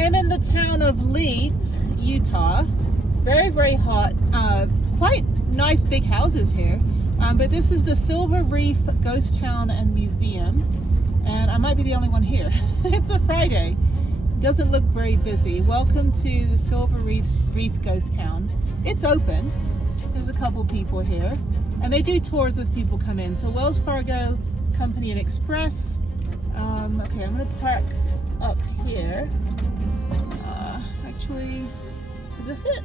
I am in the town of Leeds, Utah. Very, very hot. Quite nice big houses here. But this is the Silver Reef Ghost Town and Museum. And I might be the only one here. It's a Friday. Doesn't look very busy. Welcome to the Silver Reef Ghost Town. It's open. There's a couple people here. And they do tours as people come in. So Wells Fargo, Company and Express. Okay, I'm gonna park up here. Actually, is this it?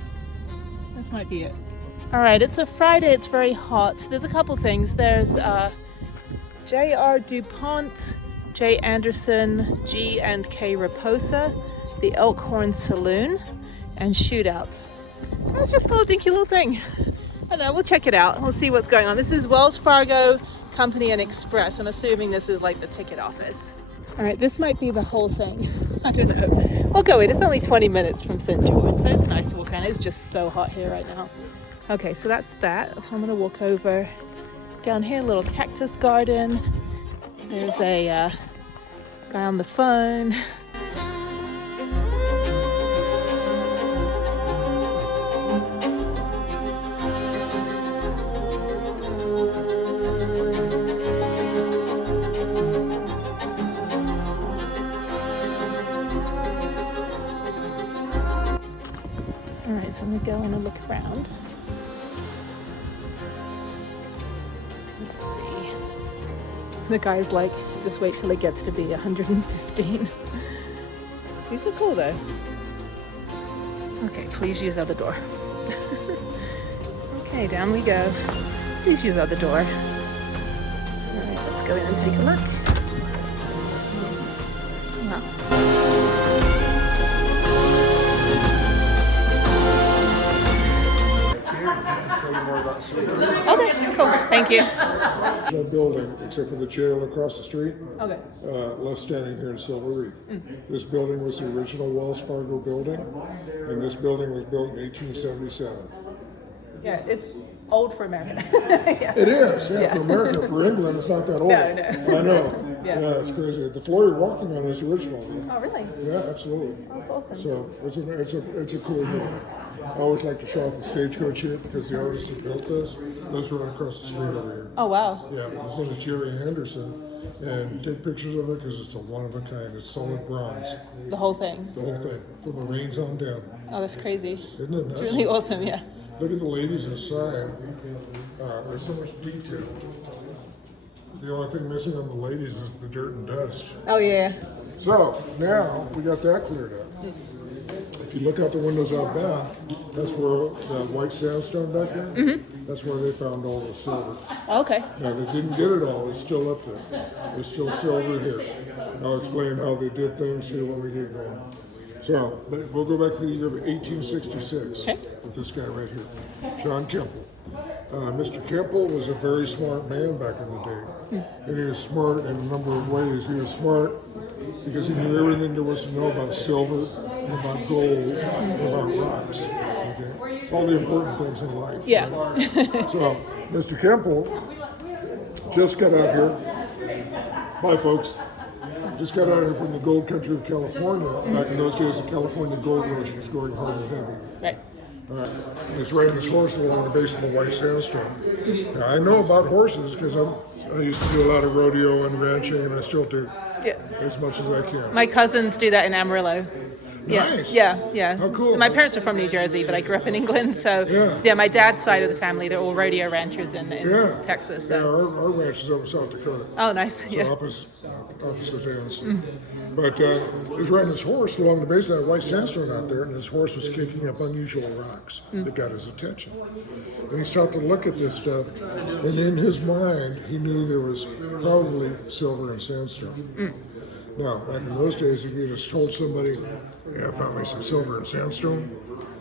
This might be it. All right, it's a Friday, it's very hot. There's a couple things. There's J.R. DuPont, J. Anderson, G. and K. Raposa, the Elkhorn Saloon, and Shootouts. That's just a little dinky little thing. I don't know, we'll check it out. We'll see what's going on. This is Wells Fargo, Company and Express. I'm assuming this is like the ticket office. All right, this might be the whole thing. I don't know. We'll go in. It's only 20 minutes from St. George, so it's nice to walk around. It's just so hot here right now. Okay, so that's that. So I'm gonna walk over down here, a little cactus garden. There's a guy on the phone. So I'm gonna go and look around. Let's see. The guy's like, just wait till it gets to be 115. These are cool though. Okay, please use other door. Okay, down we go. Please use other door. All right, let's go in and take a look. Wow. Okay, cool. Thank you. No building except for the jail across the street. Okay. Left standing here in Silver Reef. This building was the original Wells Fargo building, and this building was built in 1877. Yeah, it's old for America. Yeah. It is, yeah, for America. For England, it's not that old. No. I know. Yeah. Yeah, it's crazy. The floor you're walking on is original. Oh, really? Yeah, absolutely. That's awesome. So it's a cool building. I always like to show off the stagecoach here because the artist that built this lives right across the street over here. Oh, wow. Yeah, his name is Jerry Henderson, and take pictures of it because it's a one of a kind. It's solid bronze. The whole thing? The whole thing, from the reins on down. Oh, that's crazy. Isn't it nuts? It's really awesome, yeah. Look at the ladies inside. There's so much detail. The only thing missing on the ladies is the dirt and dust. Oh, yeah. So, now we got that cleared up. If you look out the windows out back, that's where the white sandstone back there, that's where they found all the silver. Okay. Now, they didn't get it all. It's still up there. There's still silver here. I'll explain how they did things here when we get going. So, but we'll go back to the year of 1866 with this guy right here, John Kemple. Mr. Kemple was a very smart man back in the day. And he was smart in a number of ways. He was smart because he knew everything there was to know about silver, and about gold, and about rocks. Okay? All the important things in life. Yeah. Right? So, Mr. Kemple just got out here. Bye, folks. Just got out here from the gold country of California. Back in those days, the California gold rush was going hard and heavy. Right. All right. He's riding his horse along the base of the white sandstone. Now, I know about horses because I used to do a lot of rodeo and ranching, and I still do. Yeah. As much as I can. My cousins do that in Amarillo. Nice. Yeah. How cool. My parents are from New Jersey, but I grew up in England, so my dad's side of the family, they're all rodeo ranchers in Texas. So. Yeah, our ranch is up in South Dakota. Oh, nice. So opposite ends. But he was riding his horse along the base of that white sandstone out there, and his horse was kicking up unusual rocks that got his attention. And he stopped to look at this stuff, and in his mind, he knew there was probably silver and sandstone. Now, back in those days, if you just told somebody, I found me some silver and sandstone,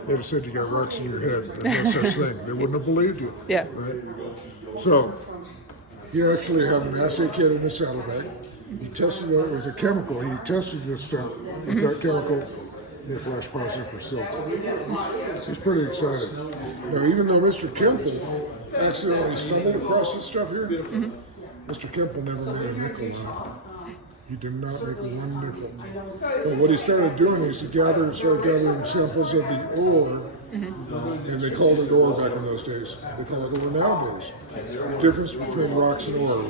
they'd have said you got rocks in your head. There's no such thing. They wouldn't have believed you. Yeah. Right? So, he actually had an assay kit in his saddlebag. He tested it. It was a chemical. He tested this stuff with that chemical, and it flashed positive for silver. He's pretty excited. Now, even though Mr. Kemple accidentally stumbled across this stuff here, Mr. Kemple never made a nickel on it. He did not make one nickel. But what he started doing is he started gathering samples of the ore, and they called it ore back in those days. They call it ore nowadays. The difference between rocks and ore.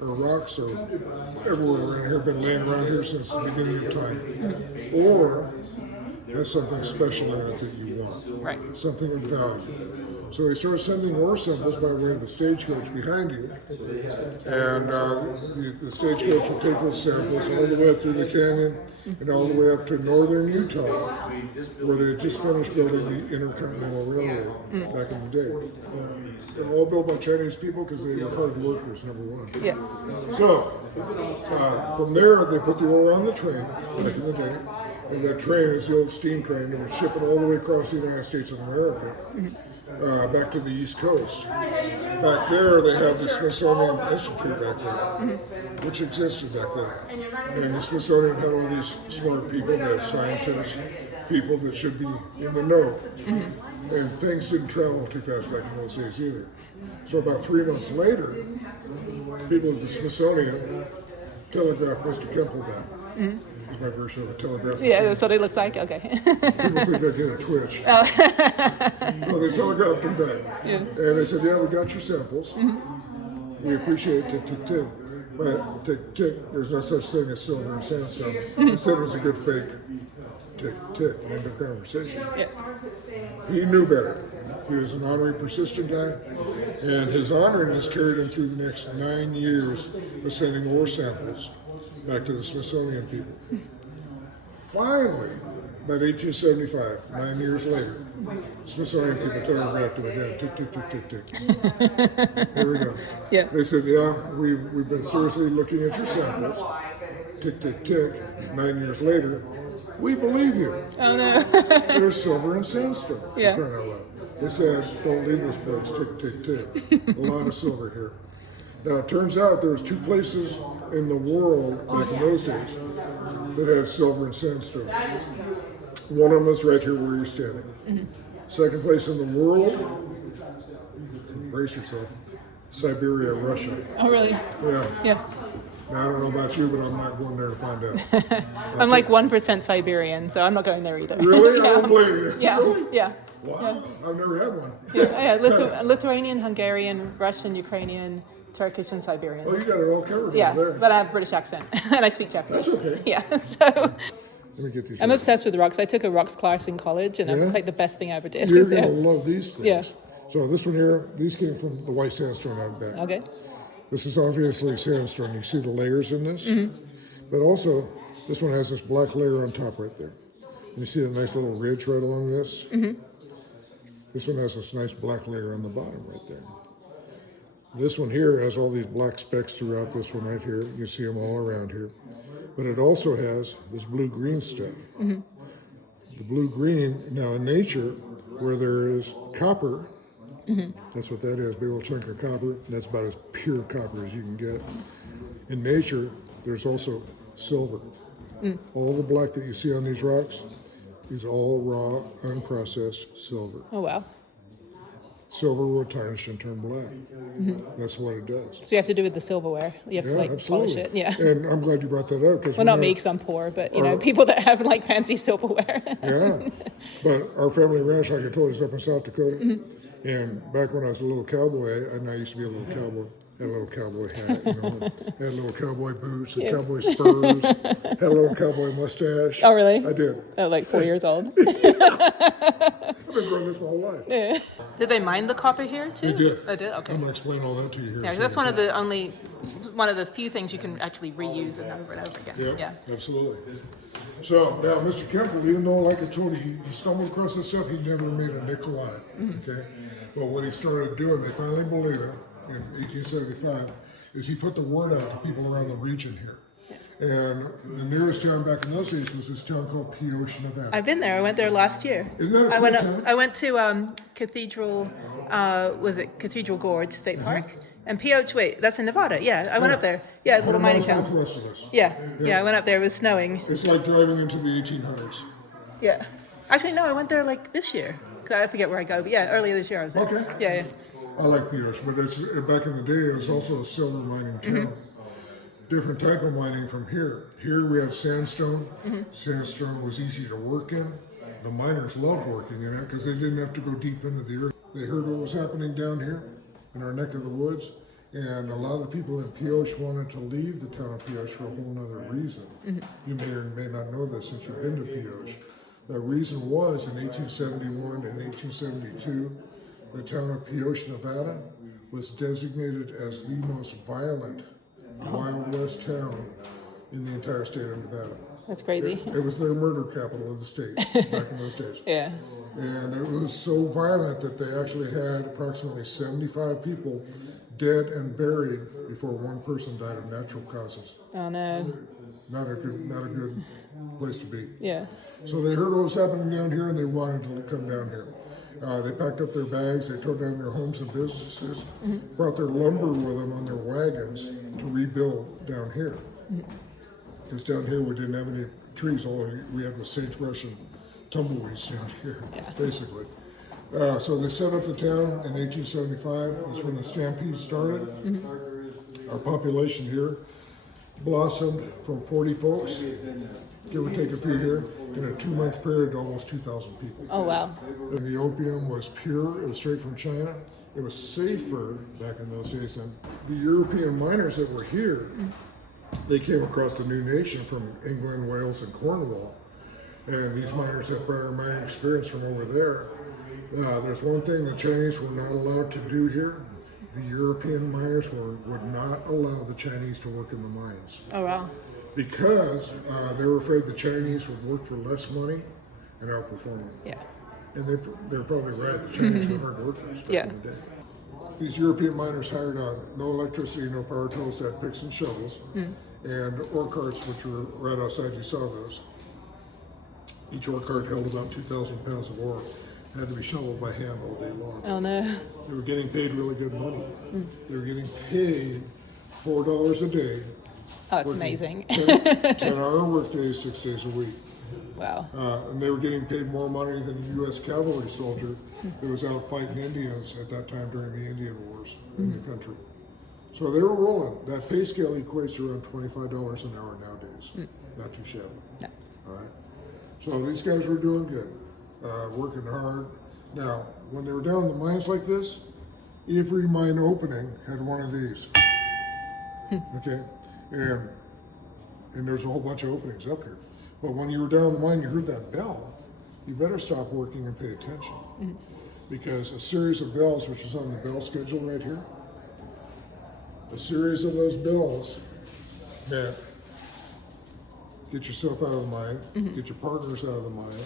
Rocks are everywhere around here, been laying around here since the beginning of time. Ore has something special in it that you want, Right. something of value. So he started sending ore samples by way of the stagecoach behind you, and the stagecoach will take those samples all the way up through the canyon and all the way up to northern Utah, where they had just finished building the Intercontinental Railroad back in the day. They were all built by Chinese people because they were hard workers, number one. Yeah. So from there, they put the ore on the train back in the day, and that train is the old steam train that would ship it all the way across the United States of America. Back to the East Coast. Back there, they had the Smithsonian Institute back there, which existed back then. And the Smithsonian had all these smart people, they had scientists, people that should be in the know. And things didn't travel too fast back in those days either. So about 3 months later, people at the Smithsonian telegraphed Mr. Kemple back. It's my version of a telegraph machine. Yeah, that's what it looks like. Okay. People think I get a twitch. So they telegraphed him back. Yes. And they said, yeah, we got your samples. We appreciate tick, tick, tick. But tick, tick, there's no such thing as silver and sandstone. Instead, it was a good fake. Tick, tick, end of conversation. Yeah. He knew better. He was an honorary, persistent guy. And his honoriness carried him through the next 9 years of sending ore samples back to the Smithsonian people. Finally, about 1875, 9 years later, Smithsonian people telegraphed him again, tick, tick, tick, tick, tick. Here we go. Yeah. They said, yeah, we've been seriously looking at your samples, tick, tick, tick. 9 years later, we believe you. Oh no. There's silver and sandstone. for Yeah. crying out loud. They said, don't leave this place, tick, tick, tick. A lot of silver here. Now, it turns out there was 2 places in the world back in those days that had silver and sandstone. One of them is right here where you're standing. Second place in the world, brace yourself, Siberia, Russia. Oh really? Yeah. Yeah. Now, I don't know about you, but I'm not going there to find out. I'm like 1% Siberian, so I'm not going there either. Really? I Yeah. don't blame you. Yeah. Really? Yeah. Wow, I've never had one. Yeah. Lithuanian, Hungarian, Russian, Ukrainian, Turkish, and Siberian. Oh, you got it all covered Yeah, over there. but I have a British accent and I speak Japanese. That's okay. Yeah, so Let me get these. I'm right. obsessed with rocks. I took a rocks class in college, and Yeah? it's like the best thing I ever did. You're Yeah. going to love these things. Yeah. So this one here, these came from the white sandstone out back. Okay. This is obviously sandstone. You see the layers in this? But also, this one has this black layer on top right there. You see the nice little ridge right along this? This one has this nice black layer on the bottom right there. This one here has all these black specks throughout this one right here. You see them all around here. But it also has this blue-green stuff. The blue-green, now in nature, where there is copper, that's what that is, big old chunk of copper. That's about as pure copper as you can get. In nature, there's also silver. All the black that you see on these rocks is all raw, unprocessed silver. Oh wow. Silver will tarnish and turn black. That's what it does. So you have to do with the silverware. You have to like polish it. Yeah. And I'm glad you brought that up. Well, not me, because I'm poor, but you know, people that have like fancy silverware. Yeah. But our family ranch, like I told you, is up in South Dakota. And back when I was a little cowboy, and I used to be a little cowboy, had a little cowboy hat, you know, had little cowboy boots and cowboy spurs, had a little cowboy mustache. Oh, really? I did. Oh, like 4 years old. I've been growing this my whole life. Yeah. Did they mine the copper here too? They did. They did. Okay. I'm going to explain all that to you here. Yeah, 'cause that's one of the few things you can actually reuse and over again. Yeah, absolutely. So now, Mr. Kemple, even though, like I told you, he stumbled across this stuff, he never made a nickel on it. Okay, but what he started doing, they finally believed it in 1875, is he put the word out to people around the region here. And the nearest town back in those days was this town called Peoche, Nevada. I've been there. I went there last year. Isn't that a cool town? I went to Cathedral. Was it Cathedral Gorge State Park? And Peoche. Wait, that's in Nevada. Yeah, I went up there. Yeah, little mining town. Northwest of us. Yeah, I went up there. It was snowing. It's like driving into the 1800s. Yeah. Actually, no, I went there like this year. 'Cause I forget where I go, but yeah, earlier this year I was there. Okay. Yeah. I like Peoche, but it's back in the day. It was also a silver mining town. different type of mining from here. Here we had sandstone. Sandstone was easy to work in. The miners loved working in it because they didn't have to go deep into the earth. They heard what was happening down here in our neck of the woods, and a lot of the people in Pioche wanted to leave the town of Pioche for a whole other reason. You may or may not know this since you've been to Pioche. The reason was in 1871 and 1872, the town of Pioche, Nevada was designated as the most violent Wild West town in the entire state of Nevada. That's crazy. It was their murder capital of the state back in those days. Yeah. And it was so violent that they actually had approximately 75 people dead and buried before one person died of natural causes. Oh no. Not a good place to be. Yeah. So they heard what was happening down here and they wanted to come down here. They packed up their bags, they tore down their homes and businesses, brought their lumber with them on their wagons to rebuild down here. Because down here we didn't have any trees, all we had was sagebrush and tumbleweeds down here, basically. So they set up the town in 1875. That's when the stampede started. Our population here blossomed from 40 folks, give or take a few here, in a 2-month period to almost 2,000 people. Oh wow. And the opium was pure, it was straight from China. It was safer back in those days than the European miners that were here. They came across the new nation from England, Wales, and Cornwall. And these miners had prior mining experience from over there. There's one thing the Chinese were not allowed to do here. The European miners would not allow the Chinese to work in the mines. Oh wow. Because they were afraid the Chinese would work for less money and outperform them. Yeah. And they're probably right. The Chinese were hard workers back in the day. These European miners hired on no electricity, no power tools, they had picks and shovels, and ore carts, which were right outside. You saw those. Each ore cart held about 2,000 pounds of ore. Had to be shoveled by hand all day long. Oh no. They were getting paid really good money. They were getting paid $4 a day. Oh, it's amazing. 10-hour work days, 6 days a week. Wow. And they were getting paid more money than a U.S. cavalry soldier that was out fighting Indians at that time during the Indian Wars in the country. So they were rolling. That pay scale equates to around $25 an hour nowadays. Not too shabby. No. All right. So these guys were doing good, working hard. Now, when they were down in the mines like this, every mine opening had one of these. Okay, and there's a whole bunch of openings up here. But when you were down in the mine, you heard that bell. You better stop working and pay attention, because a series of bells, which is on the bell schedule right here, a series of those bells meant get yourself out of the mine, get your partners out of the mine,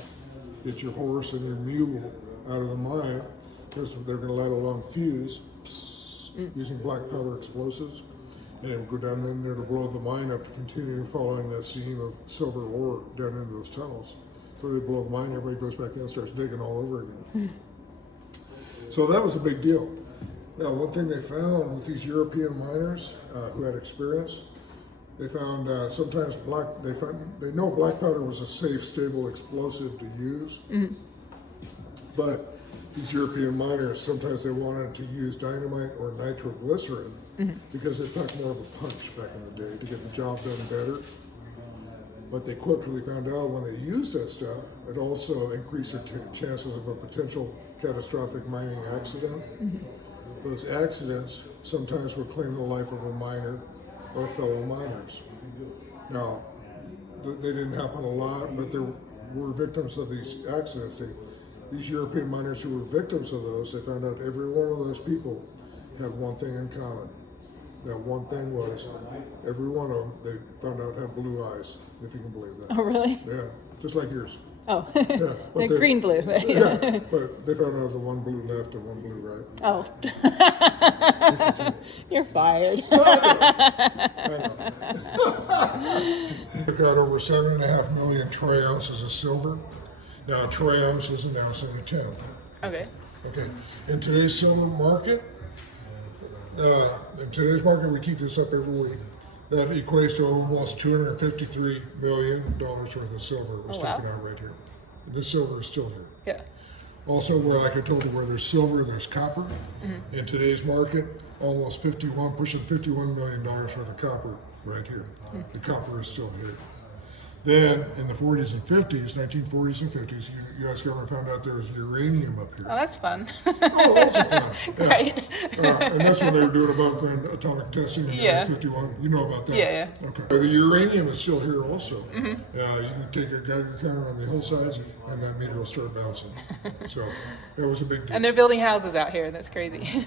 get your horse and your mule out of the mine, because they're going to light a long fuse using black powder explosives, and it would go down in there to blow the mine up to continue following that seam of silver ore down into those tunnels. So they blow the mine, everybody goes back in and starts digging all over again. So that was a big deal. Now, one thing they found with these European miners who had experience, they found sometimes they know black powder was a safe, stable explosive to use, but these European miners, sometimes they wanted to use dynamite or nitroglycerin because it packed more of a punch back in the day to get the job done better. But they quickly found out when they used that stuff, it also increased their chances of a potential catastrophic mining accident. Those accidents sometimes would claim the life of a miner or fellow miners. Now, they didn't happen a lot, but there were victims of these accidents. These European miners who were victims of those, they found out every one of those people had one thing in common. That one thing was, every one of them, they found out had blue eyes, if you can believe that. Oh really? Yeah, just like yours. Oh. Yeah, They're green blue. Yeah, but they found out the one blue left and one blue right. Oh. You're fired. I know. We got over 7.5 million troy ounces of silver. Now, a troy ounce is an ounce and a tenth. Okay. Okay. In today's silver market, we keep this up every week. That equates to almost $253 million worth of silver was taken out right here. This silver is still here. Yeah. Also, like I told you, where there's silver, there's copper. In today's market, almost pushing $51 million worth of copper right here. The copper is still here. Then in the 40s and 50s, 1940s and 50s, the U.S. government found out there was uranium up here. Oh, that's fun. Oh, lots of fun. Yeah. Great. And that's when they were doing above ground atomic testing in 1951. You know about that? Yeah. Okay. The uranium is still here also. You can take a Geiger counter on the hillsides and that meter will start bouncing. So that was a big deal. And they're building houses out here. That's crazy.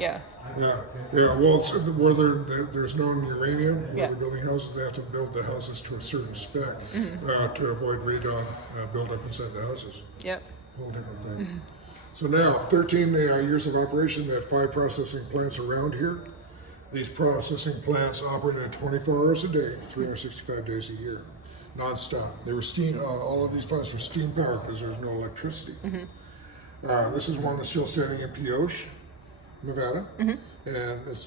Yeah. Yeah. Well, it's, where there's no uranium, where they're building houses, they have to build the houses to a certain spec to avoid radon buildup inside the houses. Yep. Whole different thing. So now, 13 years of operation, they had 5 processing plants around here. These processing plants operated 24 hours a day, 365 days a year, non-stop. They were steam. All of these plants were steam powered because there's no electricity. This is one that's still standing in Pioche, Nevada, and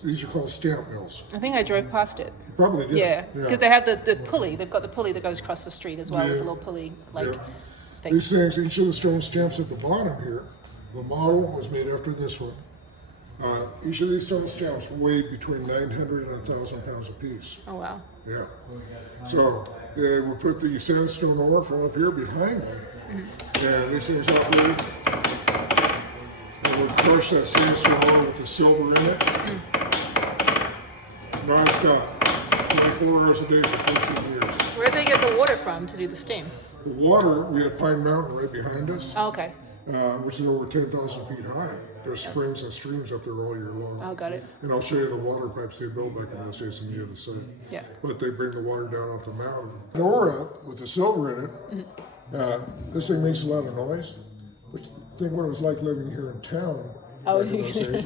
these are called stamp mills. I think I drove past it. You probably did. Yeah, because they have the pulley. They've got the pulley that goes across the street as well with a little pulley thing. These things, each of the stone stamps at the bottom here, the model was made after this one. Each of these stone stamps weighed between 900 and 1,000 pounds apiece. Oh, wow. Yeah. So they would put the sandstone ore from up here behind them, and these things operated. They would crush that sandstone ore with the silver in it, non-stop, 24 hours a day for 13 years. Where do they get the water from to do the steam? The water, we had Pine Mountain right behind us, Oh, okay. which is over 10,000 feet high. There's springs and streams up there all year long. Oh, got it. And I'll show you the water pipes they built back in those days on the other side. Yeah. But they bring the water down off the mountain. The ore out with the silver in it, this thing makes a lot of noise. But think what it was like living here in town Oh, back in those days.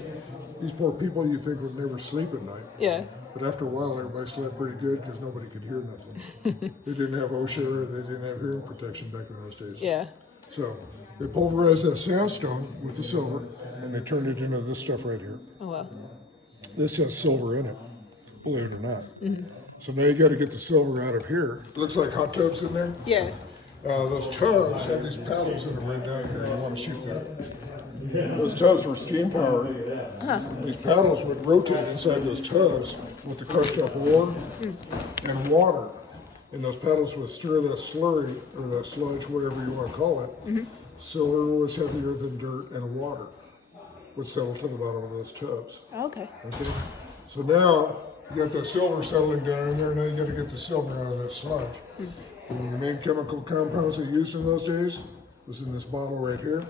These poor people you'd think would never sleep at night. Yeah. But after a while, everybody slept pretty good because nobody could hear nothing. They didn't have OSHA or they didn't have hearing protection back in those days. Yeah. So they pulverized that sandstone with the silver and they turned it into this stuff right here. Oh, wow. This has silver in it, believe it or not. So now you got to get the silver out of here. It looks like hot tubs in there. Yeah. Those tubs have these paddles in them right down here. You want to shoot that? Those tubs were steam powered. These paddles would rotate inside those tubs with the crushed up ore and water. And those paddles would stir that slurry or that sludge, whatever you want to call it. Silver was heavier than dirt, and water would settle to the bottom of those tubs. Oh, okay. Okay. So now you got that silver settling down in there. Now you got to get the silver out of that sludge. And the main chemical compounds they used in those days was in this bottle right here,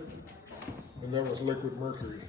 and that was liquid mercury.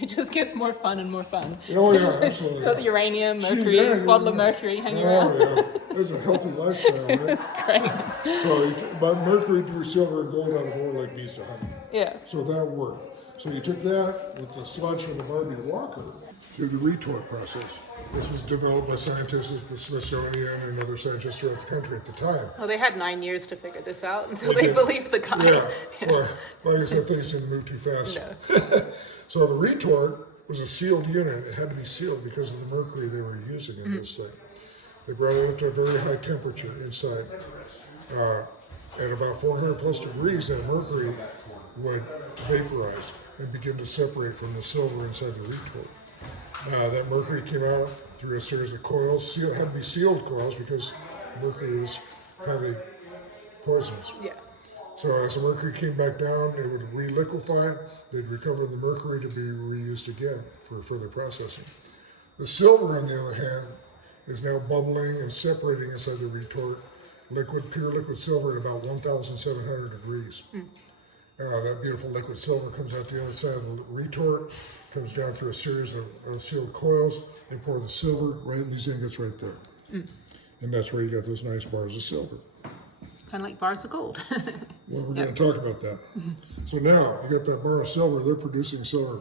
It just gets more fun and more fun. Oh yeah, absolutely. Got the uranium, mercury, bottle of mercury hanging around. Oh yeah, it was a healthy lifestyle, right? It's great. So but mercury drew silver and gold out of ore like bees to honey. Yeah. So that worked. So you took that with the sludge from the Barbie Walker through the retort process. This was developed by scientists at the Smithsonian and other scientists throughout the country at the time. Well, they had 9 years to figure this out until they believed the guy. Yeah, well, like I said, things didn't move too fast. No. So the retort was a sealed unit. It had to be sealed because of the mercury they were using in this thing. They brought it up to a very high temperature inside. At about 400 plus degrees, that mercury would vaporize and begin to separate from the silver inside the retort. That mercury came out through a series of coils. It had to be sealed coils because mercury was highly poisonous. Yeah. So as the mercury came back down, it would re-liquefy. They'd recover the mercury to be reused again for further processing. The silver, on the other hand, is now bubbling and separating inside the retort. Pure liquid silver at about 1,700 degrees. That beautiful liquid silver comes out the other side of the retort, comes down through a series of sealed coils. They pour the silver right in these ingots right there. And that's where you got those nice bars of silver. Kind of like bars of gold. Well, we're going to talk about that. So now you got that bar of silver. They're producing silver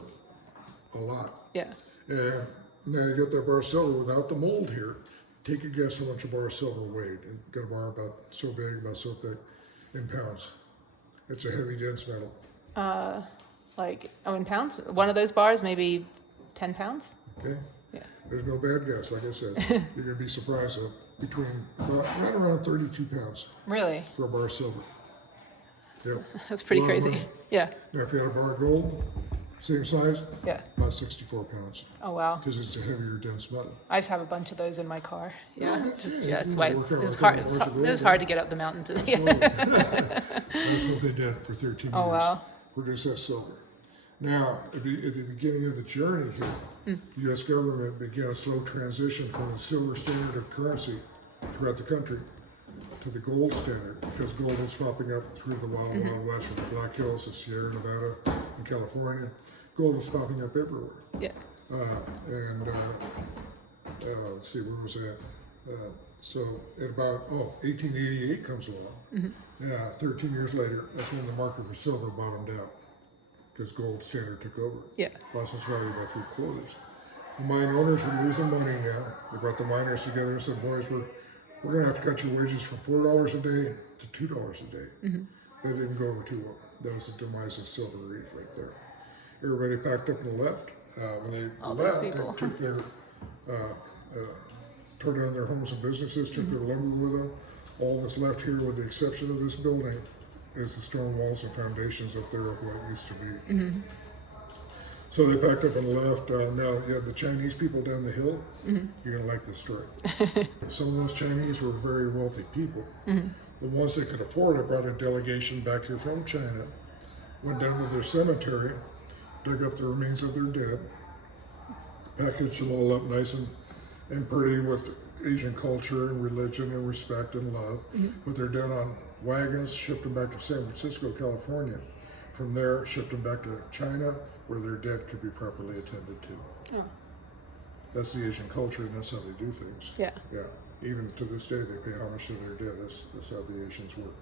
a lot. Yeah. And now you got that bar of silver without the mold here. Take a guess how much a bar of silver weighed. You've got a bar about so big, about so thick, in pounds. It's a heavy, dense metal. In pounds? One of those bars, maybe 10 pounds? Okay? Yeah. There's no bad guess, like I said. You're going to be surprised at between right around 32 pounds Really? for a bar of silver. Yep. That's pretty A lot of crazy. money. Yeah. Now, if you had a bar of gold, Same size, Yeah. about 64 pounds, Oh, wow. because it's a heavier, dense metal. I just have a bunch of those in my car. Yeah. Yeah, That's you why can it's, work out it was like hard. that It was once hard, a it day, was yeah. hard to get up the mountain to. Absolutely. That's what they did for 13 Oh, years. wow. Produce that silver. Now, at the beginning of the journey here, the U.S. government began a slow transition from the silver standard of currency throughout the country to the gold standard, because gold was popping up through the wild, wild west, from the Black Hills to Sierra Nevada and California. Gold was popping up everywhere. Yeah. Let's see, where was that? So at about 1888 comes along. 13 years later, that's when the market for silver bottomed out, because gold standard took over. Yeah. Lost its value by 3/4. The mine owners were losing money now. They brought the miners together and said, boys, we're going to have to cut your wages from $4 a day to $2 a day. That didn't go over too well. That was the demise of Silver Reef right there. Everybody packed up and left. When they left, they took their, tore down their homes and businesses, took their lumber with them. All that's left here, with the exception of this building, is the stone walls and foundations up there of what it used to be. So they packed up and left. Now, you have the Chinese people down the hill. You're going to like this story. Some of those Chinese were very wealthy people. The ones that could afford it brought a delegation back here from China, went down to their cemetery, dug up the remains of their dead, packaged them all up nice and pretty with Asian culture and religion and respect and love, put their dead on wagons, shipped them back to San Francisco, California. From there, shipped them back to China, where their dead could be properly attended to. That's the Asian culture, and that's how they do things. Yeah. Yeah. Even to this day, they pay homage to their dead. That's how the Asians work.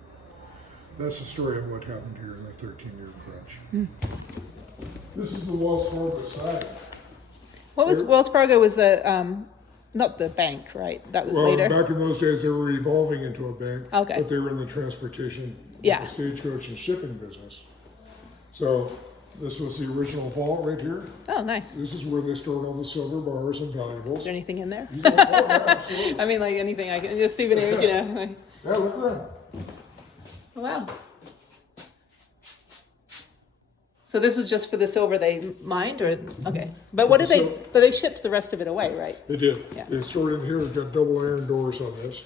That's the story of what happened here in the 13-year French. This is the Wells Fargo side. What was Wells Fargo? Was the not the bank, right? That was later. Back in those days, they were evolving into a bank. Okay. But they were in the transportation, Yeah. the stagecoach and shipping business. So this was the original vault right here. Oh, nice. Is This is where they stored all the silver bars and valuables. there anything in there? Yeah, absolutely. I mean, like anything I can, just souvenirs, you know. Like, Yeah, look around. wow. So this was just for the silver they mined, or okay? But what did they? But they shipped the rest of it away, right? They did. Yeah. They stored it in here. We've got double iron doors on this.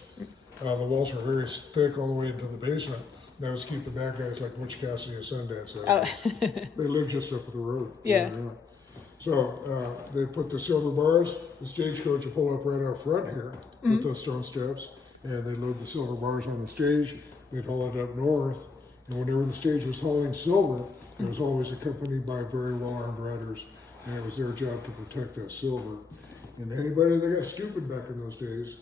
The walls were very thick all the way into the basement. That was to keep the bad guys like Butch Cassidy and Sundance out. Oh. They lived just up the road. Yeah. So they put the silver bars. The stagecoach will pull up right out front here with those stone steps, and they load the silver bars on the stage. They'd haul it up north, and whenever the stage was hauling silver, it was always accompanied by very well-armed riders, and it was their job to protect that silver. And anybody that got stupid back in those days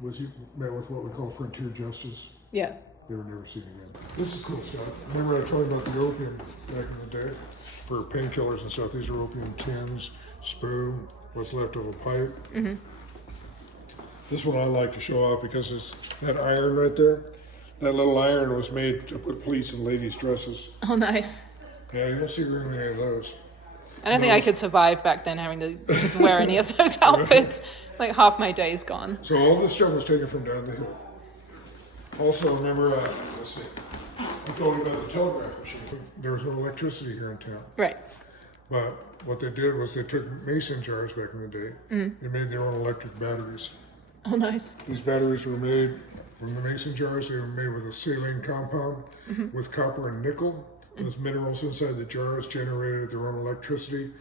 was met with what we call frontier justice. Yeah. They were never seen again. This is cool stuff. Remember I told you about the opium back in the day for painkillers and stuff. These are opium tins, spoon, what's left of a pipe. This one I like to show off because it's that iron right there. That little iron was made to put police in ladies' dresses. Oh, nice. Yeah, you don't see very many of those. I don't think I could survive back then having to just wear any of those outfits. Like half my day is gone. So all this stuff was taken from down the hill. Also, remember, let's see, I told you about the telegraph machine. There was no electricity here in town. Right. But what they did was they took mason jars back in the day. They made their own electric batteries. Oh, nice. These batteries were made from the mason jars. They were made with a saline compound with copper and nickel. Those minerals inside the jars generated their own electricity.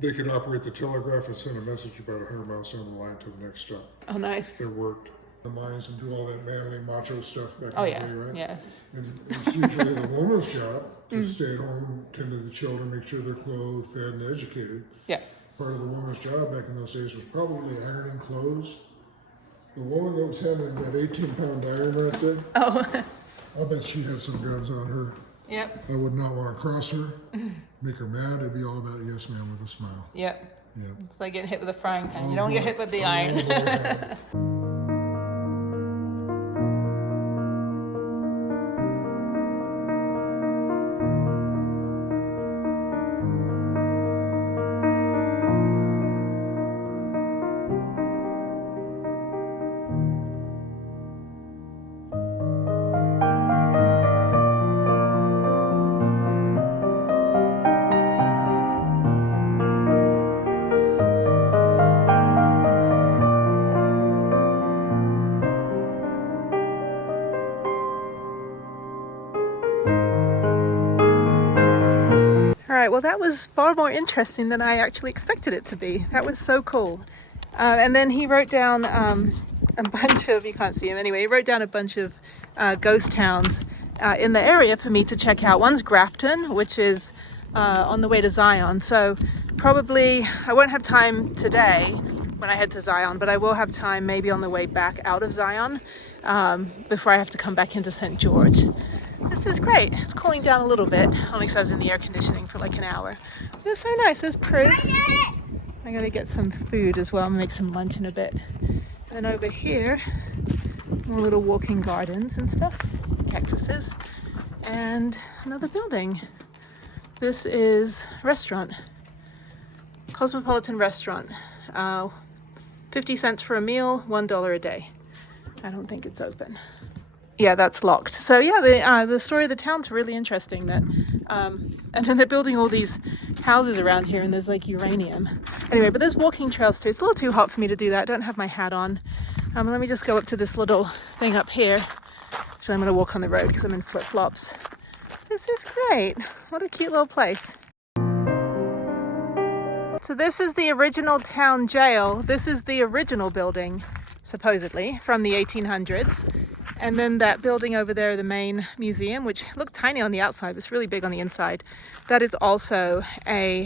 They could operate the telegraph and send a message about 100 miles down the line to the next stop. Oh, nice. It worked. The mines and do all that manly macho stuff back Oh, in yeah. the day, right? Yeah. And it's usually the woman's job to stay at home, tend to the children, make sure they're clothed, fed, and educated. Yeah. Part of the woman's job back in those days was probably ironing clothes. The woman that was handling that 18-pound iron right there, Oh. I bet she had some guns on her. Yep. I would not want to cross her, make her mad. It'd be all about yes, ma'am, with a smile. Yep. Yeah. It's like getting hit with a frying pan. You don't boy. get hit with the Oh, iron. boy. right, well that was far more interesting than I actually expected it to be. That was so cool. And then he wrote down a bunch of, you can't see him anyway, he wrote down a bunch of ghost towns in the area for me to check out. One's Grafton, which is on the way to Zion. So probably I won't have time today when I head to Zion, but I will have time maybe on the way back out of Zion before I have to come back into St. George. This is great. It's cooling down a little bit, only because I was in the air conditioning for like an hour. It was so nice. There's Prue. I gotta get some food as well. I'm gonna make some lunch in a bit. And over here, more little walking gardens and stuff, cactuses, and another building. This is a restaurant, Cosmopolitan Restaurant. 50 cents for a meal, $1 a day. I don't think it's open. Yeah, that's locked. So yeah, the story of the town's really interesting. That, and then they're building all these houses around here, and there's like uranium. Anyway, but there's walking trails too. It's a little too hot for me to do that. I don't have my hat on. Let me just go up to this little thing up here. So I'm going to walk on the road because I'm in flip-flops. This is great. What a cute little place. So this is the original town jail. This is the original building, supposedly, from the 1800s. And then that building over there, the main museum, which looked tiny on the outside, but it's really big on the inside. That is also a,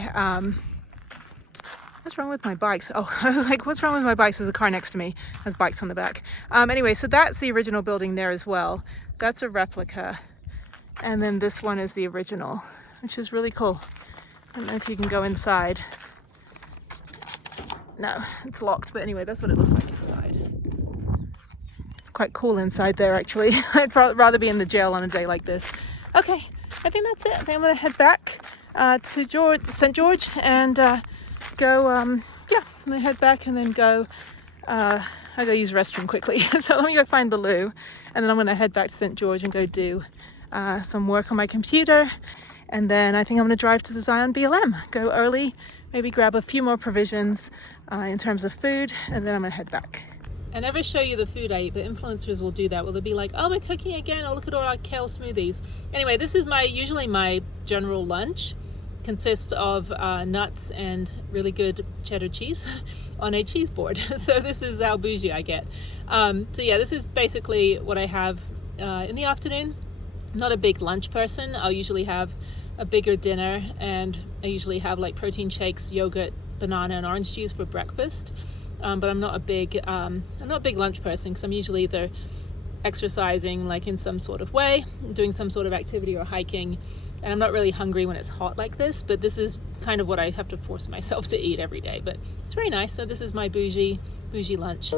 what's wrong with my bikes? Oh, I was like, what's wrong with my bikes? There's a car next to me, has bikes on the back. Anyway, so that's the original building there as well. That's a replica. And then this one is the original, which is really cool. I don't know if you can go inside. No, it's locked, but anyway, that's what it looks like inside. It's quite cool inside there, actually. I'd rather be in the jail on a day like this. Okay, I think that's it. I think I'm gonna head back to St. George and go, I'm gonna head back and then go, I gotta use the restroom quickly. So let me go find the loo, and then I'm gonna head back to St. George and go do some work on my computer. And then I think I'm gonna drive to the Zion BLM, go early, maybe grab a few more provisions in terms of food, and then I'm gonna head back. I never show you the food I eat, but influencers will do that. Well, they'll be like, oh, we're cooking again. Oh, look at all our kale smoothies. Anyway, this is usually my general lunch. Consists of nuts and really good cheddar cheese on a cheese board. So this is how bougie I get. So yeah, this is basically what I have in the afternoon. I'm not a big lunch person. I'll usually have a bigger dinner, and I usually have like protein shakes, yogurt, banana, and orange juice for breakfast. But I'm not a big lunch person, because I'm usually either exercising like in some sort of way, doing some sort of activity, or hiking, and I'm not really hungry when it's hot like this. But this is kind of what I have to force myself to eat every day. But it's very nice. So this is my bougie lunch.